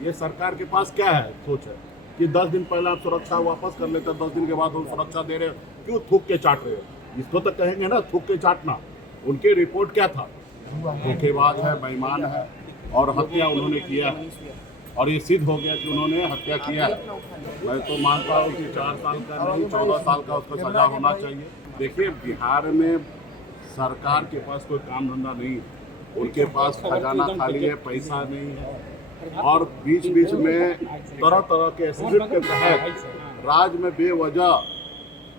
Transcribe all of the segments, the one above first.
ये सरकार के पास क्या है सोच है कि 10 दिन पहले आप सुरक्षा वापस कर लेते, 10 दिन के बाद वो सुरक्षा दे रहे हो, क्यों थूक के चाट रहे हो? इसको तो कहेंगे ना थूक के चाटना। उनकी रिपोर्ट क्या था? धोखेबाज है, बेईमान है और हत्या उन्होंने किया है और ये सिद्ध हो गया कि उन्होंने हत्या किया है। मैं तो मानता हूँ कि 4 साल का नहीं 14 साल का उसको सजा होना चाहिए। देखिए बिहार में सरकार के पास कोई काम धंधा नहीं है, उनके पास खजाना खाली है, पैसा नहीं है और बीच बीच में तरह तरह के स्क्रिप्ट के तहत राज्य में बेवजह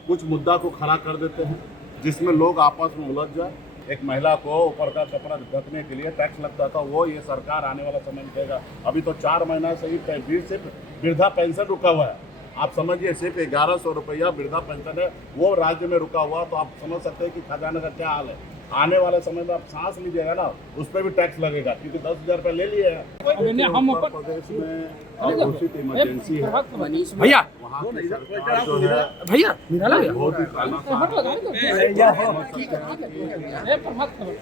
कुछ मुद्दा को खड़ा कर देते हैं जिसमें लोग आपस में उलझ जाए। एक महिला को ऊपर का कपड़ा ढकने के लिए टैक्स लगता था, वो ये सरकार आने वाला समय में देगा। अभी तो 4 महीना से ही सिर्फ वृद्धा पेंशन रुका हुआ है। आप समझिए सिर्फ 1100 रुपया वृद्धा पेंशन है, वो राज्य में रुका हुआ। तो आप समझ सकते हैं कि खजाना का क्या हाल है। आने वाले समय में आप सांस लीजिएगा ना, उस पर भी टैक्स लगेगा क्योंकि 10,000 रुपये ले लिए हैं। हम उत्तर प्रदेश में घोषित इमरजेंसी है, भैया वहाँ की सरकार जो है भैया बहुत ही तानाशाह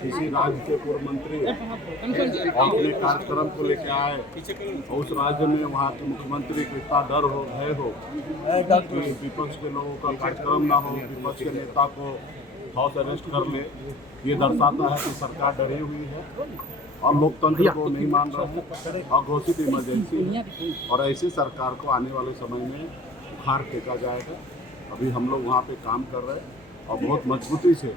किसी राज्य के पूर्व मंत्री अपने कार्यक्रम को लेकर आए और उस राज्य में वहाँ के मुख्यमंत्री को इतना डर हो भय हो कि विपक्ष के लोगों का कार्यक्रम ना हो, विपक्ष के नेता को हाउस अरेस्ट कर ले। ये दर्शाता है कि सरकार डरी हुई है और लोकतंत्र को नहीं मान रहा है और घोषित इमरजेंसी है और ऐसी सरकार को आने वाले समय में उखाड़ फेंका जाएगा। अभी हम लोग वहाँ पे काम कर रहे हैं और बहुत मजबूती से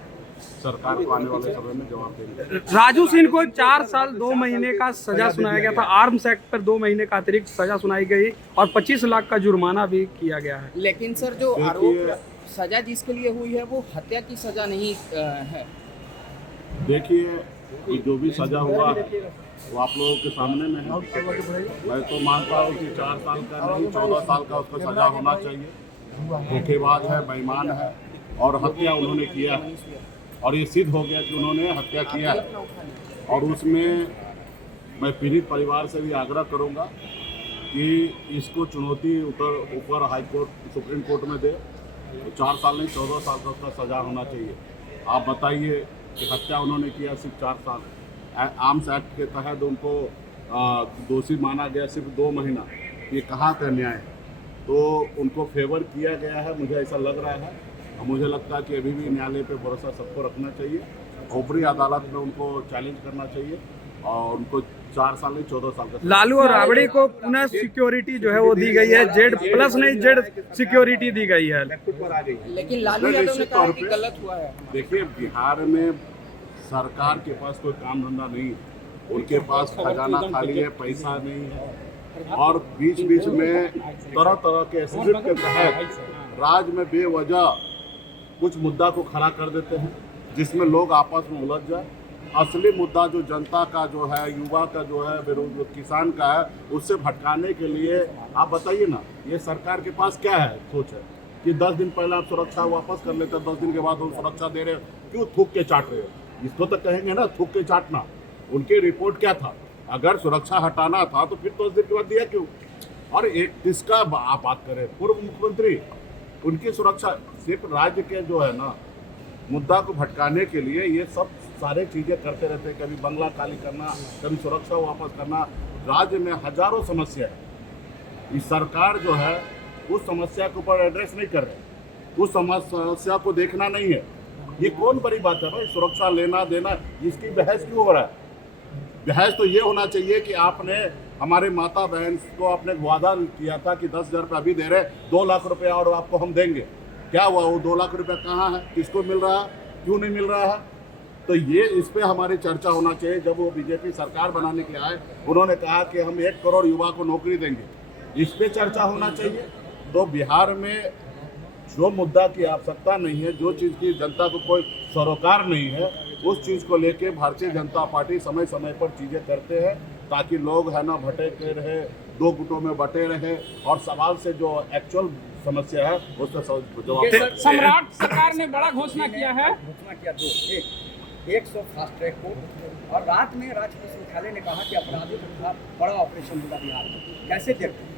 सरकार को आने वाले समय में जवाब देंगे। राजू सिंह को 4 साल 2 महीने का सजा सुनाया गया था। आर्म्स एक्ट पर 2 महीने का अतिरिक्त सजा सुनाई गई और 25 लाख का जुर्माना भी किया गया है। लेकिन सर जो आरोप सजा जिसके लिए हुई है वो हत्या की सजा नहीं है। देखिए जो भी सजा हुआ है वो आप लोगों के सामने में है। मैं तो मानता हूँ कि 4 साल का नहीं 14 साल का उसको सजा होना चाहिए। धोखेबाज है, बेईमान है और हत्या उन्होंने किया है और ये सिद्ध हो गया कि उन्होंने हत्या किया है। और उसमें मैं पीड़ित परिवार से भी आग्रह करूँगा कि इसको चुनौती ऊपर हाई कोर्ट सुप्रीम कोर्ट में दे। 4 साल नहीं 14 साल का उसका सजा होना चाहिए। आप बताइए कि हत्या उन्होंने किया सिर्फ 4 साल, आर्म्स एक्ट के तहत उनको दोषी माना गया सिर्फ 2 महीना। ये कहाँ का न्याय है? तो उनको फेवर किया गया है, मुझे ऐसा लग रहा है और मुझे लगता है कि अभी भी न्यायालय पे भरोसा सबको रखना चाहिए। ऊपरी अदालत में उनको चैलेंज करना चाहिए और उनको 4 साल नहीं 14 साल का। लालू और राबड़ी को पुनः सिक्योरिटी जो है वो दी गई है, Z+ नहीं Z सिक्योरिटी दी गई है। लेकिन लालू यादव ने कहा कि गलत हुआ है। देखिए बिहार में सरकार के पास कोई काम धंधा नहीं है, उनके पास खजाना खाली है, पैसा नहीं है और बीच बीच में तरह तरह के स्क्रिप्ट के तहत राज्य में बेवजह कुछ मुद्दा को खड़ा कर देते हैं जिसमें लोग आपस में उलझ जाए। असली मुद्दा जो जनता का जो है, युवा का जो है, किसान का है, उससे भटकाने के लिए आप बताइए ना, ये सरकार के पास क्या है सोच है कि 10 दिन पहले आप सुरक्षा वापस कर लेते, 10 दिन के बाद वो सुरक्षा दे रहे हो, क्यों थूक के चाट रहे हो? इसको तो कहेंगे ना थूक के चाटना। उनकी रिपोर्ट क्या था? अगर सुरक्षा हटाना था तो फिर 10 दिन के बाद दिया क्यों? और एक किसका आप बात करें, पूर्व मुख्यमंत्री, उनकी सुरक्षा सिर्फ राज्य के जो है ना मुद्दा को भटकाने के लिए ये सब सारे चीज़ें करते रहते हैं। कभी बंगला खाली करना, कभी सुरक्षा वापस करना। राज्य में हजारों समस्या है, इस सरकार जो है उस समस्या के ऊपर एड्रेस नहीं कर रहे, उस समस्या को देखना नहीं है। ये कौन बड़ी बात है भाई? सुरक्षा लेना देना, इसकी बहस क्यों हो रहा है? बहस तो ये होना चाहिए कि आपने हमारे माता बहन को आपने वादा किया था कि 10,000 रुपये अभी दे रहे, 2 लाख रुपया और आपको हम देंगे। क्या हुआ? वो 2 लाख रुपया कहाँ है? किसको मिल रहा है? क्यों नहीं मिल रहा है? तो ये इस पे हमारी चर्चा होना चाहिए। जब वो बीजेपी सरकार बनाने के आए, उन्होंने कहा कि हम 1 करोड़ युवा को नौकरी देंगे, इस पे चर्चा होना चाहिए। तो बिहार में जो मुद्दा की आवश्यकता नहीं है, जो चीज़ की जनता को कोई सरोकार नहीं है, उस चीज़ को लेके भारतीय जनता पार्टी समय समय पर चीज़ें करते हैं ताकि लोग है ना भटके रहे, 2 गुटों में बटे रहे और सवाल से जो एक्चुअल समस्या है उसका जवाब। सम्राट सरकार ने बड़ा घोषणा किया है। घोषणा किया 100 फास्ट ट्रैक कोर्ट और रात में राज्य पुलिस मुख्यालय ने कहा कि अपराधियों के खिलाफ बड़ा ऑपरेशन होगा बिहार में। कैसे देखते हैं?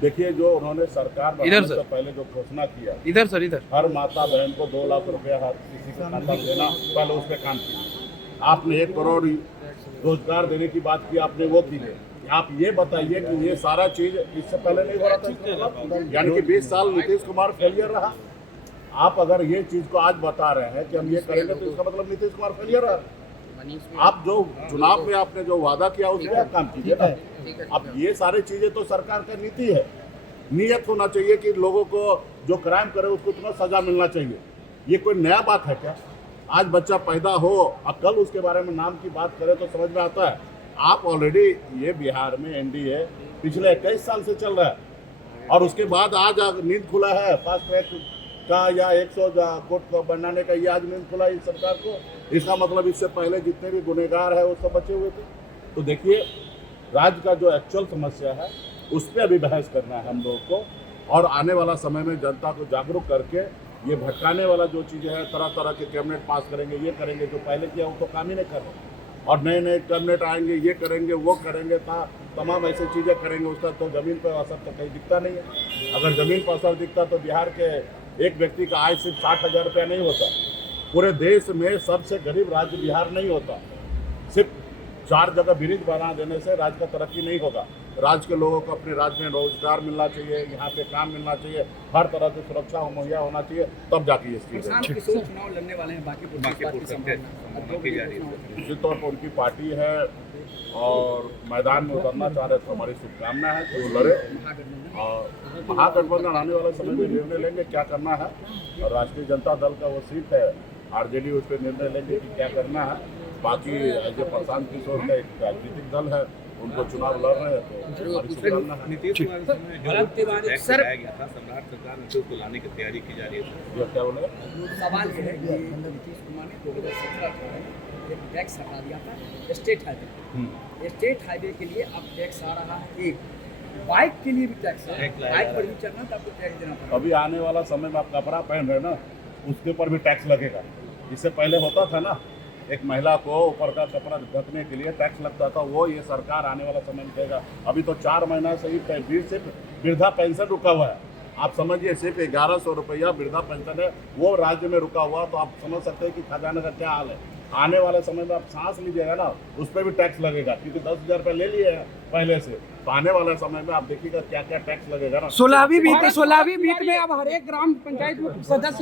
देखिए जो उन्होंने सरकार बनाने से पहले जो घोषणा किया, इधर हर माता बहन को 2 लाख रुपया हर किसी के खाता में देना, पहले उस पर काम किया। आपने 1 करोड़ रोजगार देने की बात की, आपने वो की है। आप ये बताइए कि ये सारा चीज इससे पहले नहीं हो रहा था इसका मतलब? यानी कि 20 साल नीतीश कुमार फेलियर रहा। आप अगर ये चीज को आज बता रहे हैं कि हम ये करेंगे तो इसका मतलब नीतीश कुमार फेलियर रहा। आप जो चुनाव में आपने जो वादा किया उसमें आप काम कीजिए ना। अब ये सारी चीजें तो सरकार का नीति है। नियत होना चाहिए कि लोगों को जो क्राइम करे उसको तुरंत सजा मिलना चाहिए। ये कोई नया बात है क्या? आज बच्चा पैदा हो और कल उसके बारे में नाम की बात करें तो समझ में आता है। आप ऑलरेडी ये बिहार में एनडीए पिछले 21 साल से चल रहा है और उसके बाद आज नींद खुला है फास्ट ट्रैक का या 100 कोर्ट को बनाने का, ये आज नींद खुला है इस सरकार को। इसका मतलब इससे पहले जितने भी गुनहगार है वो सब बचे हुए थे। तो देखिए, राज्य का जो एक्चुअल समस्या है उस पर अभी बहस करना है हम लोगों को, और आने वाला समय में जनता को जागरूक करके ये भटकाने वाला जो चीज़ें हैं, तरह तरह के कैबिनेट पास करेंगे, ये करेंगे, जो पहले किया वो तो काम ही नहीं कर रहे, और नए नए कैबिनेट आएंगे, ये करेंगे वो करेंगे, तमाम ऐसी चीज़ें करेंगे, उसका तो ज़मीन पर असर तो कहीं दिखता नहीं है। अगर ज़मीन पर असर दिखता तो बिहार के एक व्यक्ति का आय सिर्फ 60,000 रुपया नहीं होता। पूरे देश में सबसे गरीब राज्य बिहार नहीं होता। सिर्फ 4 जगह ब्रिज बना देने से राज्य का तरक्की नहीं होगा। राज्य के लोगों को अपने राज्य में रोजगार मिलना चाहिए, यहाँ पे काम मिलना चाहिए, हर तरह की सुरक्षा मुहैया होना चाहिए, तब जाके ये चीज़ प्रशांत किशोर चुनाव लड़ने वाले हैं, बाकी निश्चित तौर पर उनकी पार्टी है और मैदान में उतरना चाह रहे तो हमारी शुभकामना है कि वो लड़े, और महागठबंधन आने वाले समय में निर्णय लेंगे क्या करना है, और राष्ट्रीय जनता दल का वो सीट है आरजेडी, उस पर निर्णय लेंगे कि क्या करना है। बाकी जो प्रशांत किशोर का एक राजनीतिक दल है, उनको चुनाव लड़ रहे हैं तो हमारी शुभकामना है। नीतीश कुमार जो सर गया था, सम्राट सरकार में उसको लाने की तैयारी की जा रही है। जो क्या बोले, सवाल ये है कि नीतीश कुमार ने 2017 में एक टैक्स हटा दिया था स्टेट हाईवे। स्टेट हाईवे के लिए अब टैक्स आ रहा है, एक बाइक के लिए भी टैक्स है, बाइक पर भी चलना तो आपको टैक्स देना पड़ेगा। अभी आने वाला समय में आप कपड़ा पहन रहे हैं ना, उसके ऊपर भी टैक्स लगेगा। इससे पहले होता था ना, एक महिला को ऊपर का कपड़ा ढकने के लिए टैक्स लगता था, वो ये सरकार आने वाला समय में देगा। अभी तो 4 महीना से ही सिर्फ वृद्धा पेंशन रुका हुआ है। आप समझिए, सिर्फ 1100 रुपया वृद्धा पेंशन है, वो राज्य में रुका हुआ। तो आप समझ सकते हैं कि खजाने का क्या हाल है। आने वाले समय में आप सांस लीजिएगा ना, उस पर भी टैक्स लगेगा, क्योंकि 10,000 रुपये ले लिए हैं पहले से। तो आने वाले समय में आप देखिएगा क्या क्या टैक्स लगेगा ना। 16वीं वित्त में अब हर एक ग्राम पंचायत में सदस्य